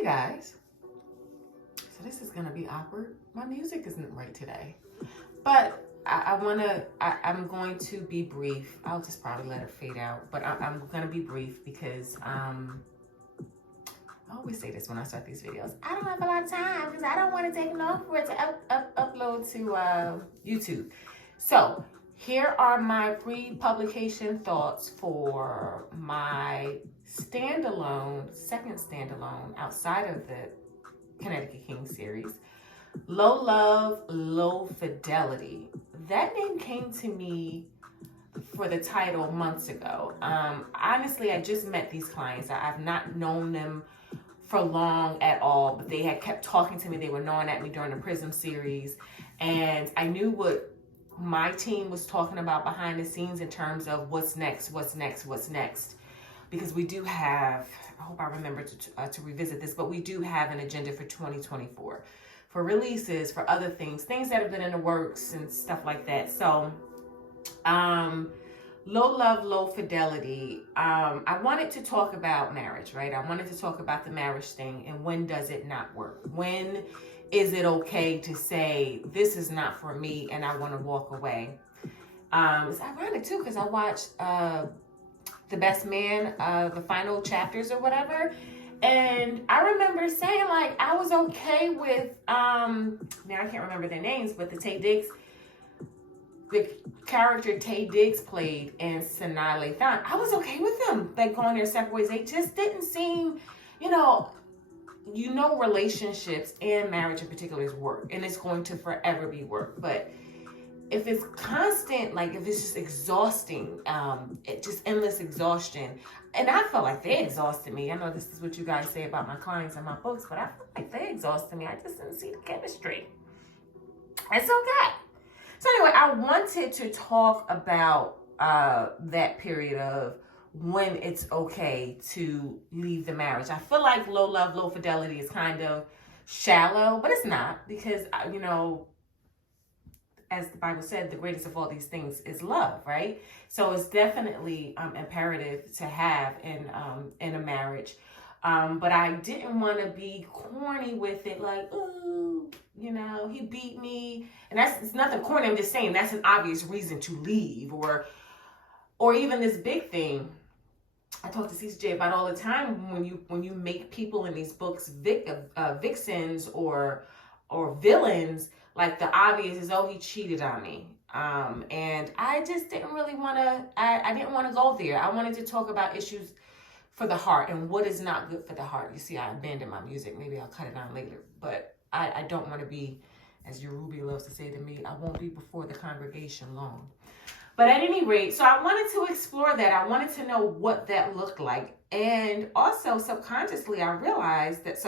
Hey guys, so this is gonna be awkward. My music isn't right today, but I'm going to be brief. I'll just probably let it fade out, but I'm gonna be brief because I always say this when I start these videos. I don't have a lot of time because I don't want to take long for it to upload to YouTube. So here are my pre-publication thoughts for my second standalone outside of the Connecticut King series, Low Love, Low Fidelity. That name came to me for the title months ago. Honestly, I just met these clients. I've not known them for long at all, but they had kept talking to me. They were gnawing at me during the Prism series, and I knew what my team was talking about behind the scenes in terms of what's next, because we do have, I hope I remember to revisit this, but we do have an agenda for 2024 for releases, for other things that have been in the works and stuff like that. So Low Love, Low Fidelity. I wanted to talk about marriage, right? I wanted to talk about the marriage thing and when does it not work? When is it okay to say, this is not for me and I want to walk away? It's ironic too, because I watched The Best Man, the final chapters or whatever. And I remember saying, like, I was okay with, now I can't remember their names, but the character Taye Diggs played in Sinai Lathan, I was okay with them, like, going their separate ways. They just didn't seem, relationships and marriage in particular is work, and it's going to forever be work. But if it's constant, like if it's just exhausting, just endless exhaustion, and I felt like they exhausted me. I know this is what you guys say about my clients and my books, but I felt like they exhausted me. I just didn't see the chemistry. It's okay. So anyway, I wanted to talk about that period of when it's okay to leave the marriage. I feel like Low Love, Low Fidelity is kind of shallow, but it's not, because, as the Bible said, the greatest of all these things is love, right? So it's definitely imperative to have in a marriage. But I didn't want to be corny with it, like, ooh, he beat me. And it's nothing corny. I'm just saying that's an obvious reason to leave, or even this big thing I talk to CJ about all the time. When you make people in these books vixens or villains, like the obvious is, oh, he cheated on me. And I just didn't really want to, I didn't want to go there. I wanted to talk about issues for the heart and what is not good for the heart. You see, I abandoned my music. Maybe I'll cut it on later. But I don't want to be, as your Ruby loves to say to me, I won't be before the congregation long. But at any rate, so I wanted to explore that. I wanted to know what that looked like. And also subconsciously, I realized that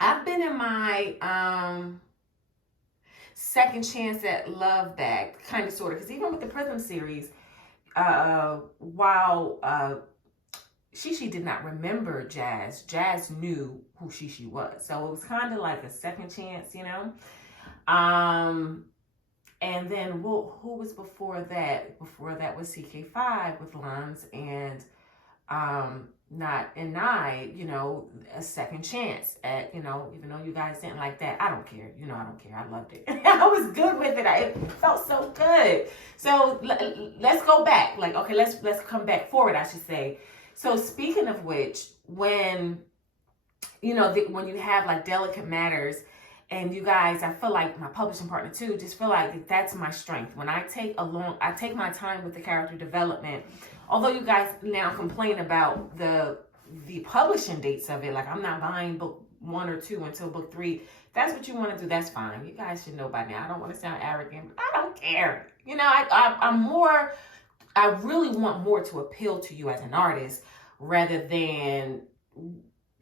I've been in my second chance at love bag, kind of, sort of. Because even with the Prism series, while Shishi did not remember Jazz knew who Shishi was. So it was kind of like a second chance, And then who was before that? Before that was CK5 with Lons and Not and I, a second chance at, even though you guys didn't like that. I don't care. I don't care. I loved it. I was good with it. It felt so good. So let's go back. Like, okay, let's come back forward, I should say. So speaking of which, when, when you have like delicate matters, and you guys, I feel like my publishing partner too, just feel like that's my strength. When I take my time with the character development. Although you guys now complain about the publishing dates of it, like I'm not buying book 1 or 2 until book 3. If that's what you want to do, that's fine. You guys should know by now. I don't want to sound arrogant, but I don't care. I really want more to appeal to you as an artist rather than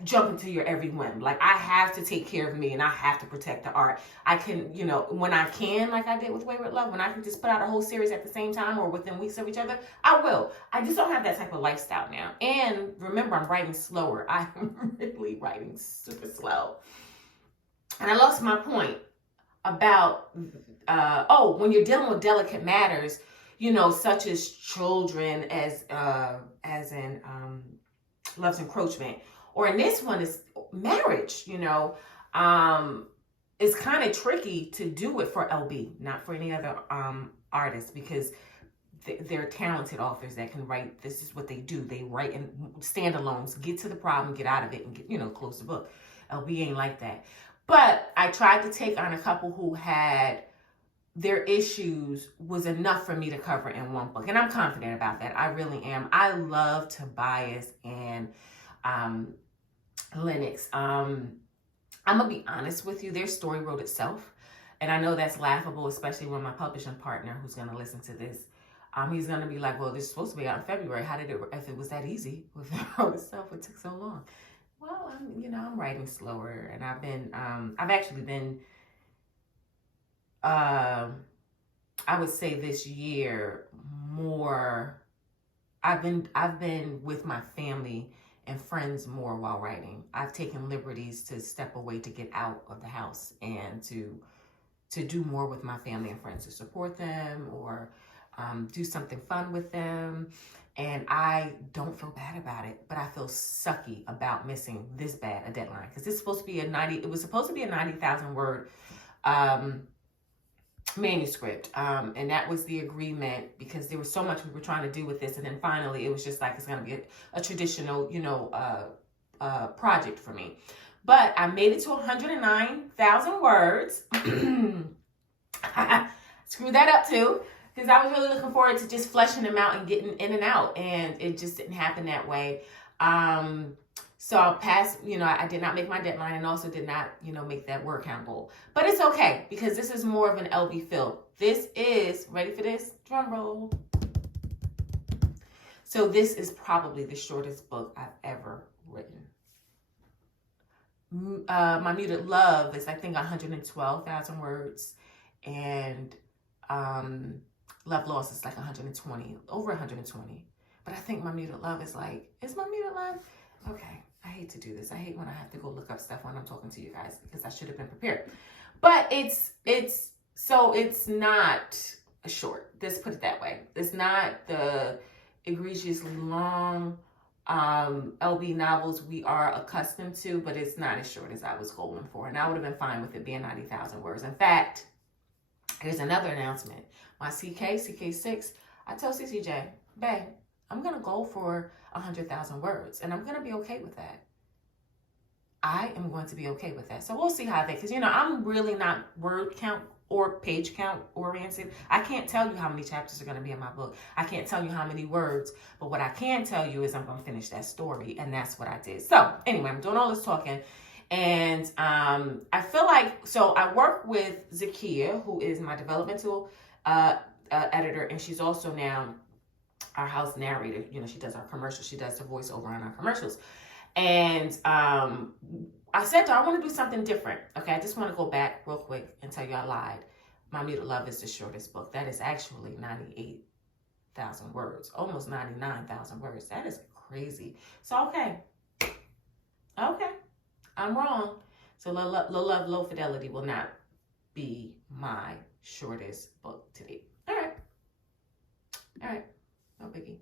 jump into your every whim. Like, I have to take care of me and I have to protect the art. I can, when I can, like I did with Wayward Love, when I can just put out a whole series at the same time or within weeks of each other, I will. I just don't have that type of lifestyle now. And remember, I'm writing slower. I'm really writing super slow. And I lost my point about, when you're dealing with delicate matters, such as children, as in Love's Encroachment, Or in this one is marriage, it's kind of tricky to do it for LB, not for any other artist, because they're talented authors that can write. This is what they do. They write in standalones, get to the problem, get out of it, and close the book. LB ain't like that. But I tried to take on a couple who had their issues was enough for me to cover in one book. And I'm confident about that. I really am. I love Tobias and Lennox. I'm going to be honest with you. Their story wrote itself. And I know that's laughable, especially when my publishing partner, who's going to listen to this, he's going to be like, well, this is supposed to be out in February. How did it, if it was that easy, if it wrote itself, it took so long? Well, I'm writing slower, and I've actually been, I would say this year more, I've been with my family and friends more while writing. I've taken liberties to step away, to get out of the house, and to do more with my family and friends, to support them or do something fun with them. And I don't feel bad about it, but I feel sucky about missing this bad a deadline, because it's supposed to be it was supposed to be a 90,000 word manuscript. And that was the agreement, because there was so much we were trying to do with this. And then finally it was just like, it's going to be a traditional, project for me. But I made it to 109,000 words. Screwed that up too, because I was really looking forward to just fleshing them out and getting in and out, and it just didn't happen that way. So I'll pass, I did not make my deadline, and also did not, make that word count goal. But it's okay, because this is more of an LB feel. This is, ready for this? Drum roll. So this is probably the shortest book I've ever written. My Muted Love is, I think, 112,000 words. And Love Lost is like 120, over 120. But I think My Muted Love is My Muted Love? Okay, I hate to do this. I hate when I have to go look up stuff when I'm talking to you guys, because I should have been prepared. But it's not a short. Let's put it that way. It's not the egregiously long LB novels we are accustomed to, but it's not as short as I was going for. And I would have been fine with it being 90,000 words. In fact, here's another announcement. My CK6, I told CCJ, babe, I'm going to go for 100,000 words, and I'm going to be okay with that. I am going to be okay with that. So we'll see how because, I'm really not word count or page count oriented. I can't tell you how many chapters are going to be in my book. I can't tell you how many words, but what I can tell you is I'm going to finish that story, and that's what I did. So anyway, I'm doing all this talking. And I feel like, so I work with Zakia, who is my developmental editor, and she's also now our house narrator. She does our commercials. She does the voiceover on our commercials. And I said to her, I want to do something different. Okay, I just want to go back real quick and tell you I lied. My Muted Love is the shortest book. That is actually 98,000 words, almost 99,000 words. That is crazy. So, okay. I'm wrong. So Low Fidelity will not be my shortest book to date. All right. No biggie.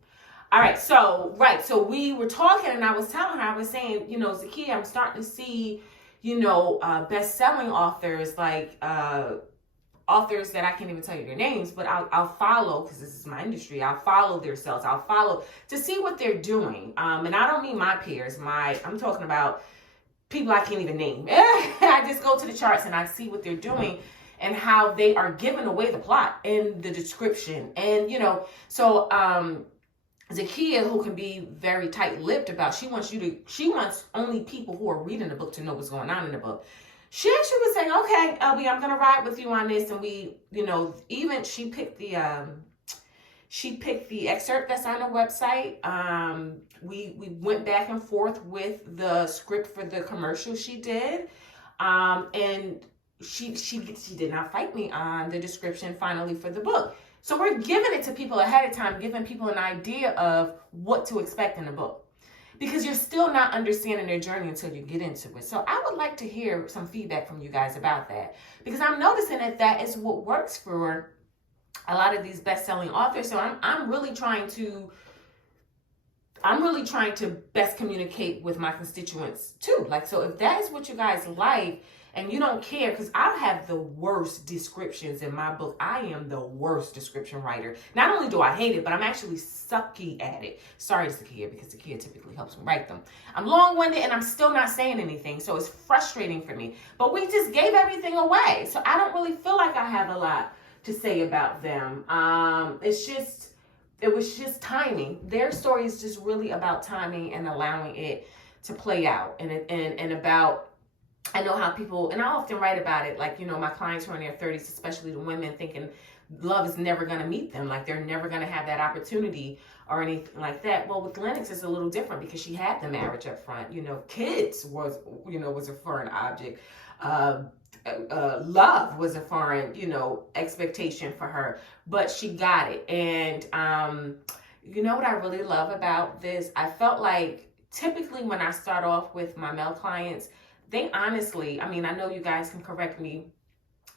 All right. So we were talking, and I was telling her, I was saying, Zakia, I'm starting to see, best-selling authors, like authors that I can't even tell you their names, but I'll follow, because this is my industry. I'll follow their sales. I'll follow to see what they're doing. And I don't mean my peers. I'm talking about people I can't even name. I just go to the charts and I see what they're doing and how they are giving away the plot in the description. And, so Zakia, who can be very tight-lipped about, she wants only people who are reading the book to know what's going on in the book. She actually was saying, okay, LB, I'm going to ride with you on this. And we, even she picked the excerpt that's on the website. We went back and forth with the script for the commercial she did. And she did not fight me on the description finally for the book. So we're giving it to people ahead of time, giving people an idea of what to expect in the book, because you're still not understanding their journey until you get into it. So I would like to hear some feedback from you guys about that, because I'm noticing that is what works for a lot of these best-selling authors. So I'm really trying to, I'm really trying to best communicate with my constituents too. Like, so if that is what you guys like and you don't care, because I have the worst descriptions in my book. I am the worst description writer. Not only do I hate it, but I'm actually sucky at it. Sorry to Zakia, because Zakia typically helps me write them. I'm long-winded and I'm still not saying anything, so it's frustrating for me. But we just gave everything away, so I don't really feel like I have a lot to say about them. It was just timing. Their story is just really about timing and allowing it to play out, and about, I know how people, and I often write about it, like, you know, my clients who are in their 30s, especially the women, thinking love is never going to meet them, like they're never going to have that opportunity or anything like that. Well, with Lennox, it's a little different because she had the marriage up front. You know, kids was a foreign object. Love was a foreign, expectation for her, but she got it. And you know what I really love about this? I felt like typically when I start off with my male clients, they honestly, I mean, I know you guys can correct me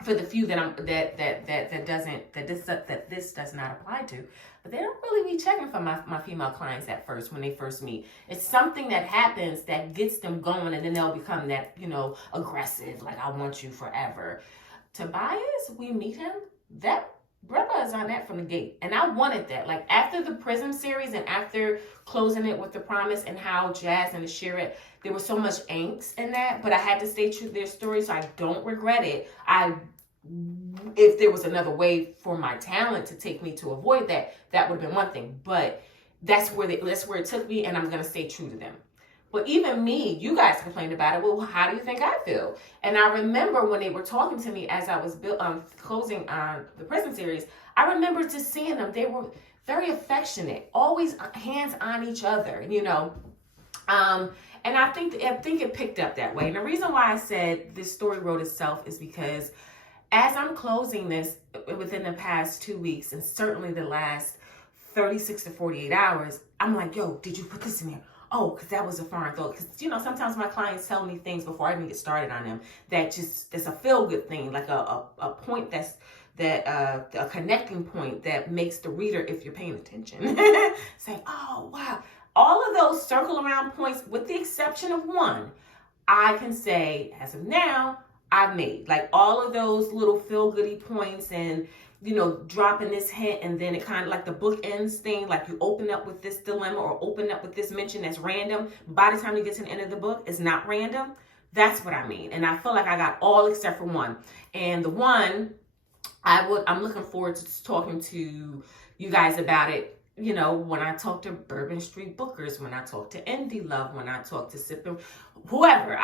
for the few that this does not apply to, but they don't really be checking for my female clients at first when they first meet. It's something that happens that gets them going, and then they'll become that, aggressive, like, I want you forever. Tobias, we meet him, that brother is on that from the gate. And I wanted that. Like, after the Prism series and after closing it with The Promise and how Jazz and Ashira, there was so much angst in that, but I had to stay true to their story, so I don't regret it. If there was another way for my talent to take me to avoid that, that would have been one thing. But that's where it took me, and I'm going to stay true to them. But even me, you guys complained about it. Well, how do you think I feel? And I remember when they were talking to me as I was closing the Prism series, I remember just seeing them. They were very affectionate, always hands on each other, and I think it picked up that way. And the reason why I said this story wrote itself is because as I'm closing this within the past 2 weeks, and certainly the last 36 to 48 hours, I'm like, yo, did you put this in there? Oh, because that was a foreign thought. Because, sometimes my clients tell me things before I even get started on them that's a feel-good thing, like a point a connecting point that makes the reader, if you're paying attention, say, oh, wow. All of those circle around points, with the exception of one, I can say, as of now, I've made. Like, all of those little feel-goody points and, dropping this hint, and then it kind of like the bookends thing, like you open up with this dilemma or open up with this mention that's random. By the time you get to the end of the book, it's not random. That's what I mean. And I feel like I got all except for one. And the one, I'm looking forward to talking to you guys about it. When I talk to Bourbon Street Bookers, when I talk to Indie Love, when I talk to Sippin', whoever,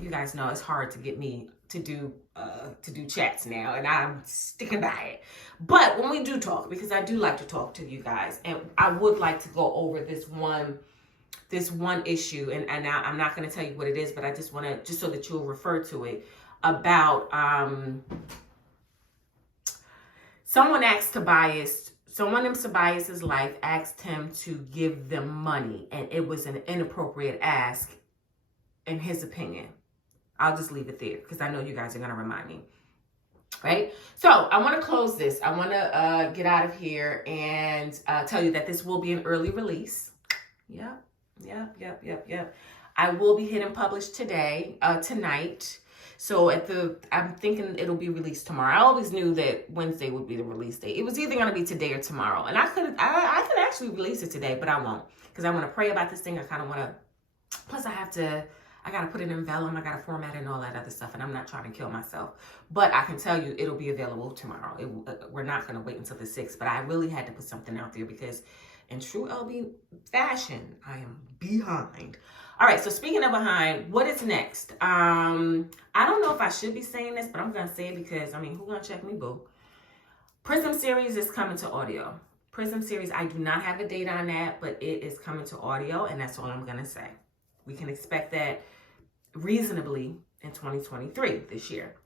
you guys know it's hard to get me to do chats now, and I'm sticking by it. But when we do talk, because I do like to talk to you guys, and I would like to go over this one issue, and I'm not going to tell you what it is, but I just want to, just so that you'll refer to it, about someone in Tobias's life asked him to give them money, and it was an inappropriate ask, in his opinion. I'll just leave it there because I know you guys are going to remind me. Right? So I want to close this. I want to get out of here and tell you that this will be an early release. Yep. I will be hitting publish tonight. So I'm thinking it'll be released tomorrow. I always knew that Wednesday would be the release date. It was either going to be today or tomorrow. And I could actually release it today, but I won't, because I want to pray about this thing. I kind of want to, plus I got to put it in vellum. I got to format it and all that other stuff. And I'm not trying to kill myself, but I can tell you it'll be available tomorrow. We're not going to wait until the 6th, but I really had to put something out there because in true LB fashion, I am behind. All right, so speaking of behind, what is next? I don't know if I should be saying this, but I'm going to say it because, who's going to check me, boo? Prism series is coming to audio. Prism series, I do not have a date on that, but it is coming to audio, and that's all I'm going to say. We can expect that reasonably in 2023, this year.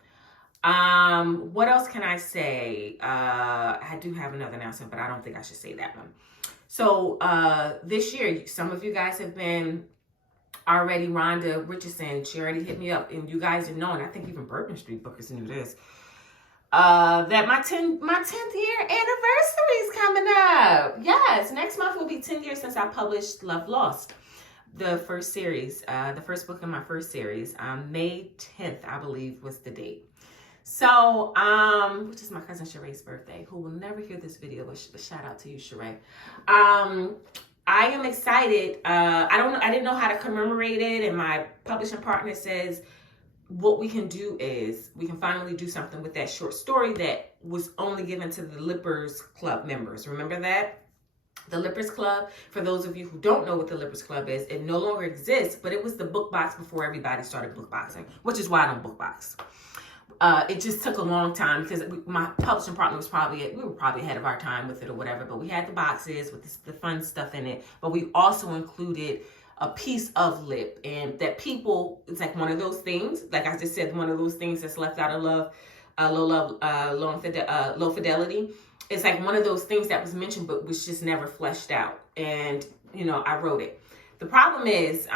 What else can I say? I do have another announcement, but I don't think I should say that one. So this year, some of you guys have been already, Rhonda Richardson, she already hit me up, and you guys didn't know, and I think even Bourbon Street Bookers knew this. that my 10th year anniversary is coming up. Yes, next month will be 10 years since I published Love Lost, the first series, the first book in my first series. May 10th, I believe, was the date. So, which is my cousin Sheree's birthday, who will never hear this video, but shout out to you, Sheree. I am excited. I didn't know how to commemorate it, and my publishing partner says what we can do is we can finally do something with that short story that was only given to the Lippers Club members. Remember that? The Lippers Club, for those of you who don't know what the Lippers Club is, it no longer exists, but it was the book box before everybody started book boxing, which is why I don't book box. It just took a long time because my publishing partner we were probably ahead of our time with it or whatever, but we had the boxes with the fun stuff in it, but we also included a piece of lip, and that people, it's like one of those things, like I just said, one of those things that's left out of Low Fidelity. It's like one of those things that was mentioned but was just never fleshed out, and I wrote it. The problem is,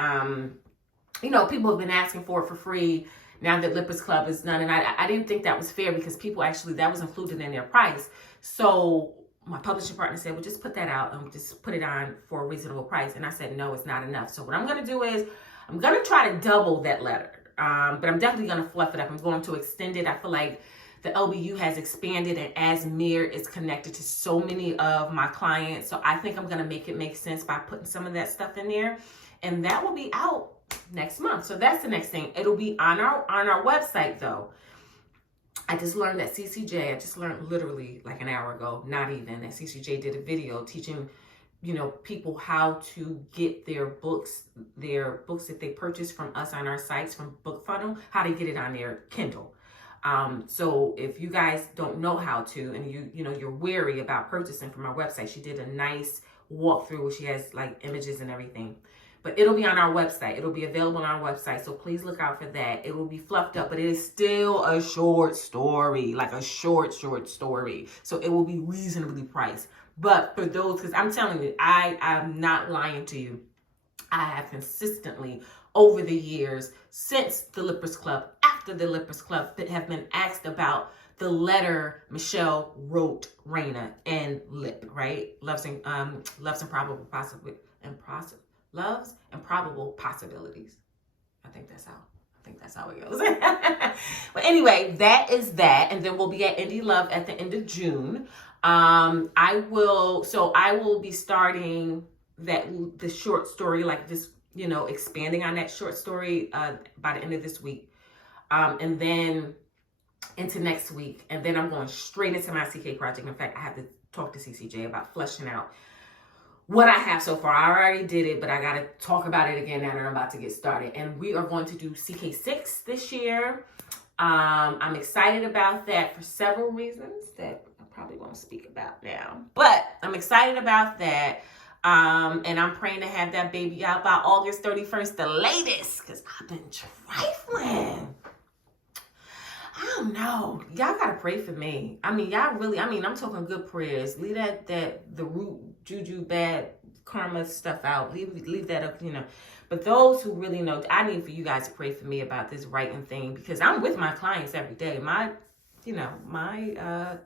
people have been asking for it for free now that Lippers Club is done, and I didn't think that was fair because people actually, that was included in their price. So my publishing partner said, well, just put that out and just put it on for a reasonable price. And I said, no, it's not enough. So what I'm going to do is I'm going to try to double that letter. But I'm definitely going to fluff it up. I'm going to extend it. I feel like the LBU has expanded, and Asmir is connected to so many of my clients. So I think I'm going to make it make sense by putting some of that stuff in there. And that will be out next month. So that's the next thing. It'll be on our website though. I just learned that CCJ, I just learned literally like an hour ago, not even, that CCJ did a video teaching, people how to get their books that they purchase from us on our sites from BookFunnel, how to get it on their Kindle. So if you guys don't know how to, and you're wary about purchasing from our website, she did a nice walkthrough where she has like images and everything. But it'll be on our website. It'll be available on our website. So please look out for that. It will be fluffed up, but it is still a short story, like a short story. So it will be reasonably priced. But for those, because I'm telling you, I'm not lying to you. I have consistently, over the years, since the Lippers Club, after the Lippers Club, have been asked about the letter Michelle wrote Raina and Lip, right? Loves and probable Loves and Probable Possibilities. I think that's how it goes. But anyway, that is that. And then we'll be at Indie Love at the end of June. I will be starting the short story, like this, expanding on that short story by the end of this week. And then into next week. And then I'm going straight into my CK project. In fact, I have to talk to CCJ about fleshing out what I have so far. I already did it, but I got to talk about it again now that I'm about to get started. And we are going to do CK6 this year. I'm excited about that for several reasons that I probably won't speak about now. But I'm excited about that. And I'm praying to have that baby out by August 31st, the latest, because I've been trifling. I don't know. Y'all gotta pray for me. Y'all really, I'm talking good prayers. Leave the root juju, bad karma stuff out. Leave that up, But those who really know, I need for you guys to pray for me about this writing thing, because I'm with my clients every day. My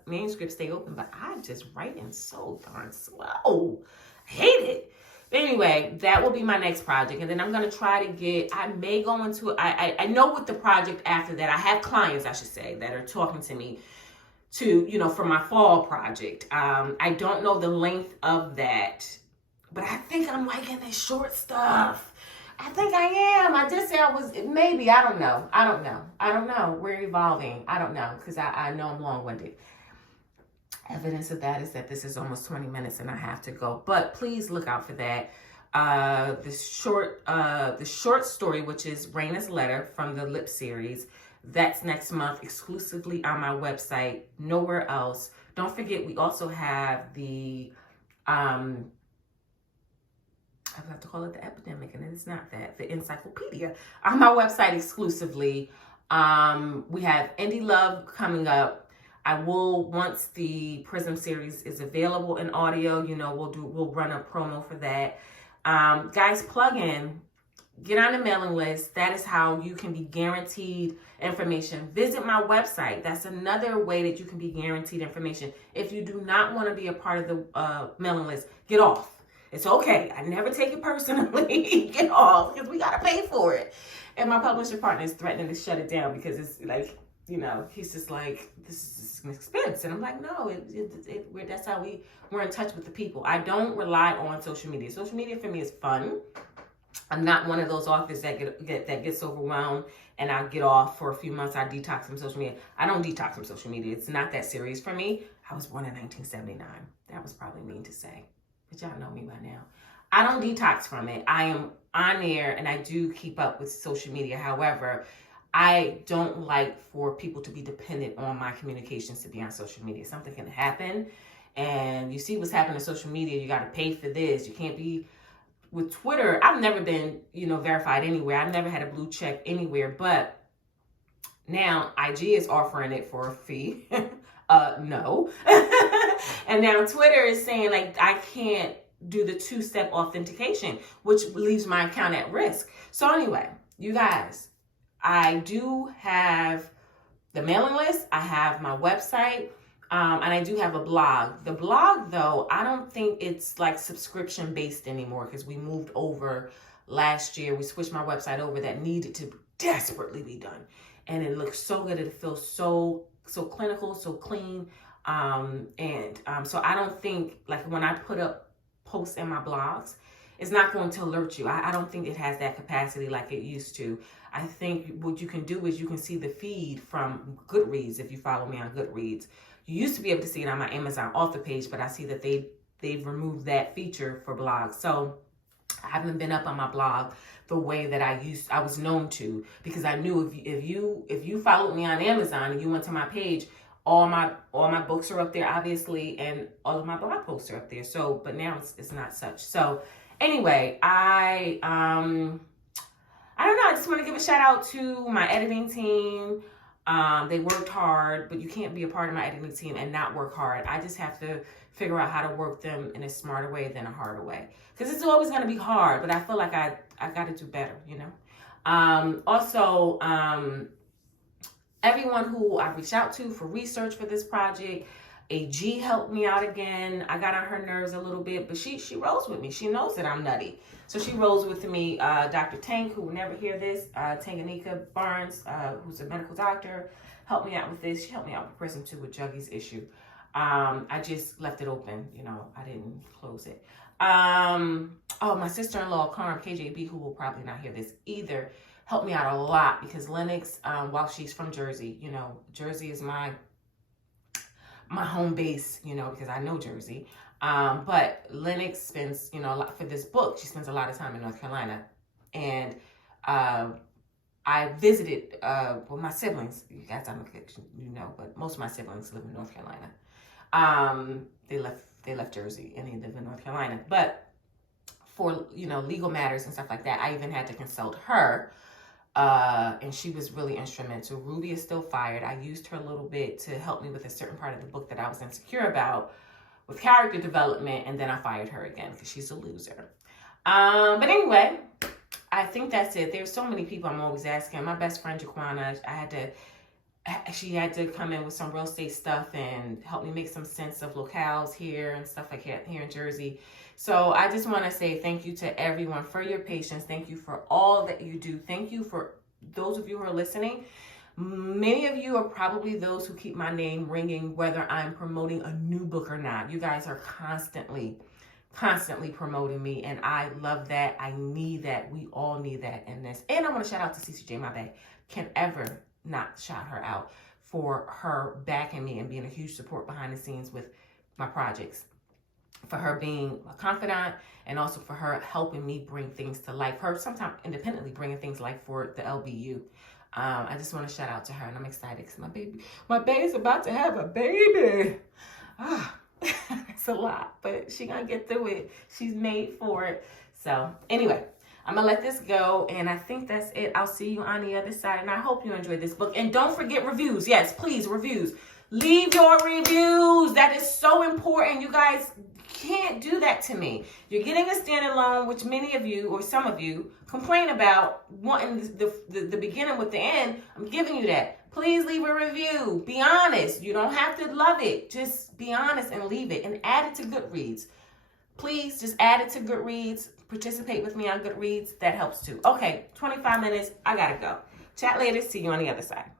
manuscripts stay open, but I'm just writing so darn slow. I hate it. But anyway, that will be my next project. And then I'm going to try to I may go into, I know with the project after that, I have clients, I should say, that are talking to me for my fall project. I don't know the length of that, but I think I'm liking this short stuff. I think I am. I just say I was, maybe, I don't know. We're evolving. I don't know, because I know I'm long-winded. Evidence of that is that this is almost 20 minutes and I have to go. But please look out for that. The short story, which is Raina's Letter from the Lip series, that's next month exclusively on my website, nowhere else. Don't forget, we also have the, I have to call it the epidemic, and it's not that, the encyclopedia on my website exclusively. We have Indie Love coming up. I will, once the Prism series is available in audio, we'll run a promo for that. Guys, plug in get on the mailing list. That is how you can be guaranteed information. Visit my website. That's another way that you can be guaranteed information. If you do not want to be a part of the mailing list, get off. It's okay. I never take it personally. Get off, because we got to pay for it. And my publisher partner is threatening to shut it down because it's like, you know, he's just like, this is an expense. And I'm like, no, that's how we're in touch with the people. I don't rely on social media. Social media for me is fun. I'm not one of those authors that gets overwhelmed and I'll get off for a few months. I detox from social media. I don't detox from social media. It's not that serious for me. I was born in 1979. That was probably mean to say, but y'all know me by now. I don't detox from it. I am on there and I do keep up with social media. However, I don't like for people to be dependent on my communications to be on social media. Something can happen and you see what's happening on social media. You got to pay for this. You can't be with Twitter. I've never been, verified anywhere. I've never had a blue check anywhere, but now IG is offering it for a fee. No. And now Twitter is saying like, I can't do the 2-step authentication, which leaves my account at risk. So anyway, you guys, I do have the mailing list. I have my website. And I do have a blog. The blog, though, I don't think it's like subscription based anymore because we moved over last year. We switched my website over. That needed to desperately be done. And it looks so good. It feels so clinical, so clean. So I don't think, like when I put up posts in my blogs, it's not going to alert you. I don't think it has that capacity like it used to. I think what you can do is you can see the feed from Goodreads if you follow me on Goodreads. You used to be able to see it on my Amazon author page, but I see that they've removed that feature for blogs. So I haven't been up on my blog the way that I was known to, because I knew if you followed me on Amazon and you went to my page, all my books are up there, obviously, and all of my blog posts are up there. So, but now it's not such. So anyway, I don't know. I just want to give a shout out to my editing team. They worked hard, but you can't be a part of my editing team and not work hard. I just have to figure out how to work them in a smarter way than a harder way. Because it's always going to be hard, but I feel like I got to do better, Also, everyone who I reached out to for research for this project, AG helped me out again. I got on her nerves a little bit, but she rolls with me. She knows that I'm nutty. So she rolls with me. Dr. Tank, who will never hear this, Tanganika Barnes, who's a medical doctor, helped me out with this. She helped me out with prison too with Juggy's issue. I just left it open, I didn't close it. My sister-in-law, Carm KJB, who will probably not hear this either, helped me out a lot because Lennox, while she's from Jersey, Jersey is my home base, because I know Jersey. But Lennox spends, a lot for this book. She spends a lot of time in North Carolina. And I visited with my siblings. You guys, but most of my siblings live in North Carolina. They left Jersey and they live in North Carolina. But for, legal matters and stuff like that, I even had to consult her. And she was really instrumental. Ruby is still fired. I used her a little bit to help me with a certain part of the book that I was insecure about with character development, and then I fired her again because she's a loser. But anyway, I think that's it. There's so many people I'm always asking. My best friend, Jaquana, she had to come in with some real estate stuff and help me make some sense of locales here and stuff like that here in Jersey. So I just want to say thank you to everyone for your patience. Thank you for all that you do. Thank you for those of you who are listening. Many of you are probably those who keep my name ringing, whether I'm promoting a new book or not. You guys are constantly promoting me, and I love that. I need that. We all need that in this. And I want to shout out to CCJ, my bae. Can't ever not shout her out for her backing me and being a huge support behind the scenes with my projects. For her being a confidant, and also for her helping me bring things to life. Her sometimes independently bringing things to life for the LBU. I just want to shout out to her, and I'm excited because my baby's about to have a baby. It's a lot, but she gonna get through it. She's made for it. So anyway, I'm gonna let this go, and I think that's it. I'll see you on the other side, and I hope you enjoyed this book. And don't forget reviews. Yes, please, reviews. Leave your reviews. That is so important. You guys can't do that to me. You're getting a standing loan, which many of you or some of you complain about wanting the beginning with the end. I'm giving you that. Please leave a review. Be honest. You don't have to love it. Just be honest and leave it and add it to Goodreads. Please just add it to Goodreads. Participate with me on Goodreads. That helps too. Okay, 25 minutes. I gotta go. Chat later. See you on the other side.